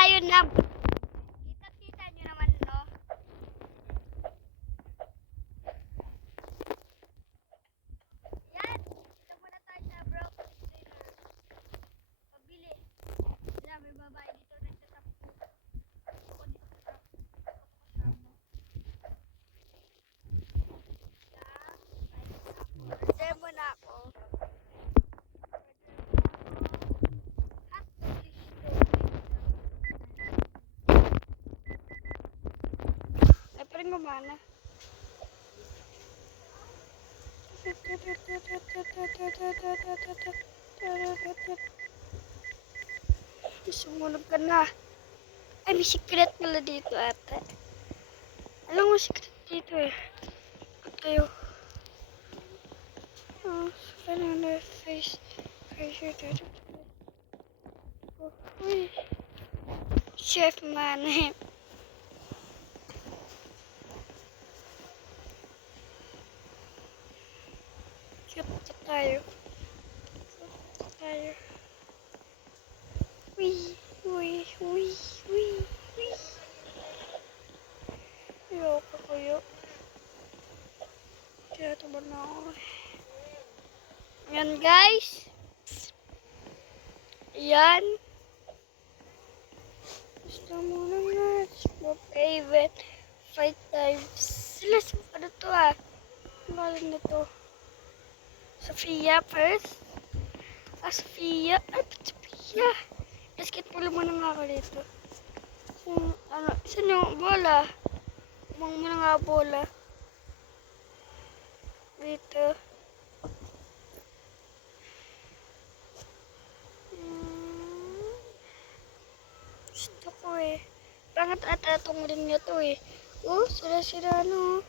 tayo na. Kita nyo naman, no? Yan. Dito muna tayo sa broke container. Pabili. Yan, may babae dito nagtatapos. Ako dito sa kasama. Order muna ako. Ay, parang gumana. Sumunod ka na. Ay, may secret pala dito ate. Alam mo secret dito eh. Ito tayo. Oh, banana face. Uy. Chef man. Cute tayo. Uy. Ayoko kayo. Kaya tuman na ako. Yan guys. Yan. Gusto mo na nga. My favorite. 5 times. Sila ano to ah. Malam na to. Sophia first. Sophia. Ay, Sophia. Basketball muna nga ako dito. Saan yung bola? Umang mo na nga bola. Dito. Gusto ko eh. Pangat ata itong ring na to eh. Oh, sira-sira no.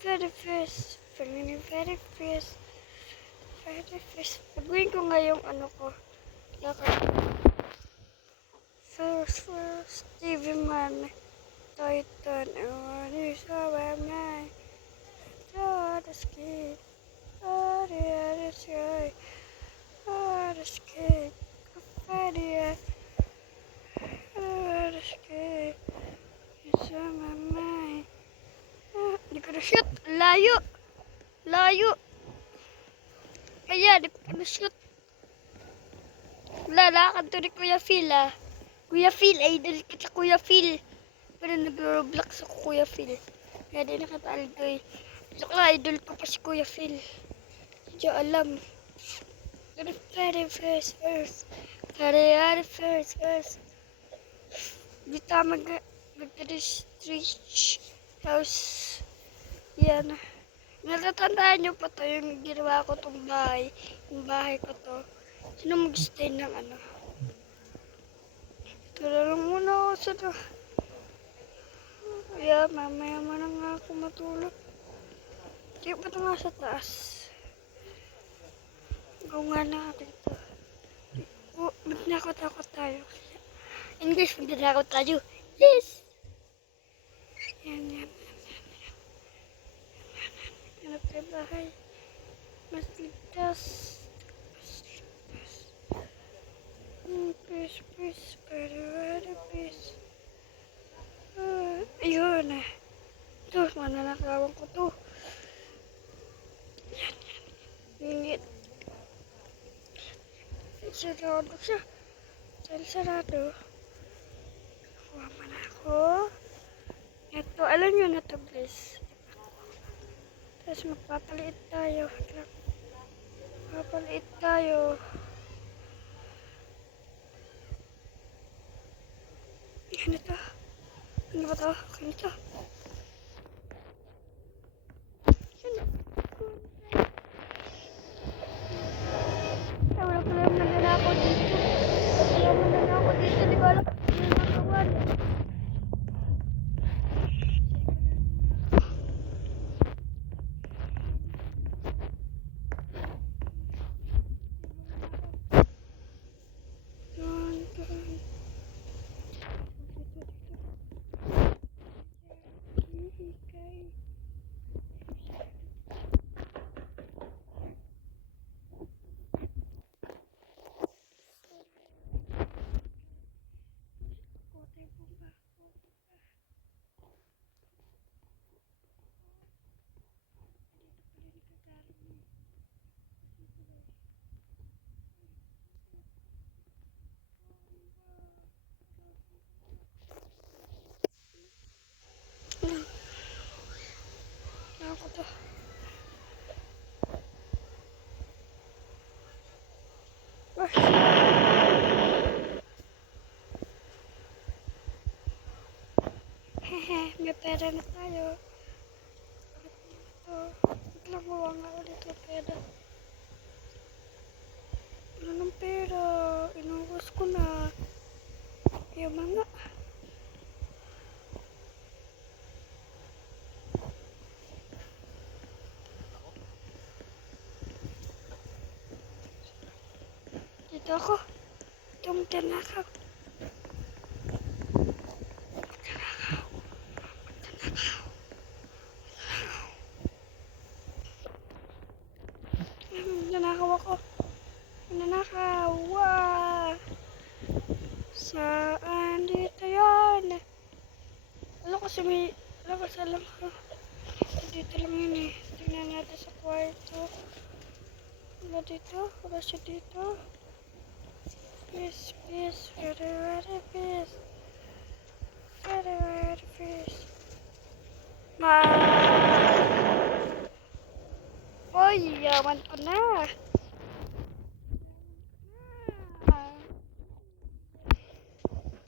Very first. Very first. Pagawin ko nga yung ano ko. First, TV man. Titan. Oh, this is how I'm nice. Oh, the skin. Oh, the sky. Oh, the skin. Oh, the skin. It's on my mind. Di ko na-shoot. Layo. Kaya, di ko na-shoot. Lalakad to ni Kuya Phil ah. Kuya Phil, idol ko sa Kuya Phil. Pero nag-roblox ako Kuya Phil. Kaya di nakatali ko eh. Gusto ko idol ko pa si Kuya Phil. Hindi alam. Very first. Dito mag-reach house. Yan. Natatandaan nyo pa to yung ginawa ko itong bahay. Yung bahay ko to. Sino mag-stay ng ano? Tara lang muna ako sa to. Kaya mamaya na nga ako matulog. Kaya pa ito nga sa taas. Gawa na dito. Magdakot tayo. English, magdakot tayo. Yes! Yan. Hanap tayo bahay. Mas ligtas. Peace. Peace. Ayun eh. Ito, mananakawan ko to. Yan. Init. Sarado siya. Sarado. Kuha man ako. Ito, alam nyo na to guys. Tapos magpapaliit tayo. Ganito. Ano ba to? Ganito. Wala pala yung mananakaw dito. Di ba alam? Nanakawan. dito. Hehe, may pera na tayo. Biglang gawa nga ulit ng pera. Ano ng pera? Inubos ko na. Yung mga. Dito ako. Itong tinakaw. Nanakaw ako. Nanakaw. Wow! Saan dito yan? Alam kasi may... Alam kasi alam ko. Dito lang yun eh. Tingnan natin sa kwarto. Wala dito. Wala siya dito. Peace, peace. Very, very peace. Very, very peace. Oy, yaman ko na.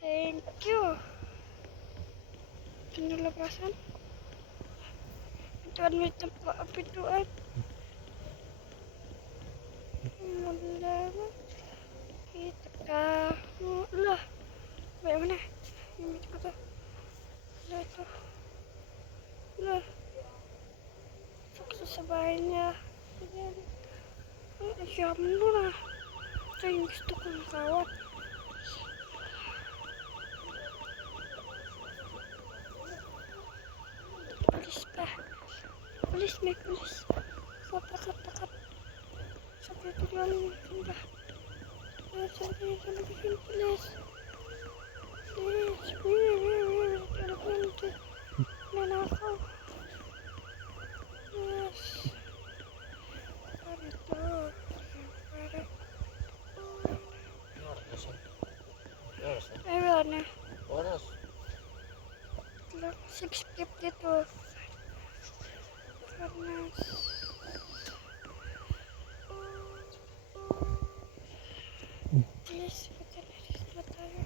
Thank you. Ito nalabasan. Pintuan mo ito po. Ang pintuan. Wala na. Ito ka. Wala. Bayo mo na. Imit ko to. Wala ito. Wala. Sukso sa bahay niya. Ay, yaman mo na. Ito yung gusto kong kawat. Pulis pa. Pulis, may pulis. So, takat. Sabi ito galing yung tinda. Sabi yung pulis. Pulis, wait. Ano ko yun ito? Nanakaw. Yes. Ano ito? Ay, wala na. Oras. 6:52. Farnas. Please, patalis na tayo.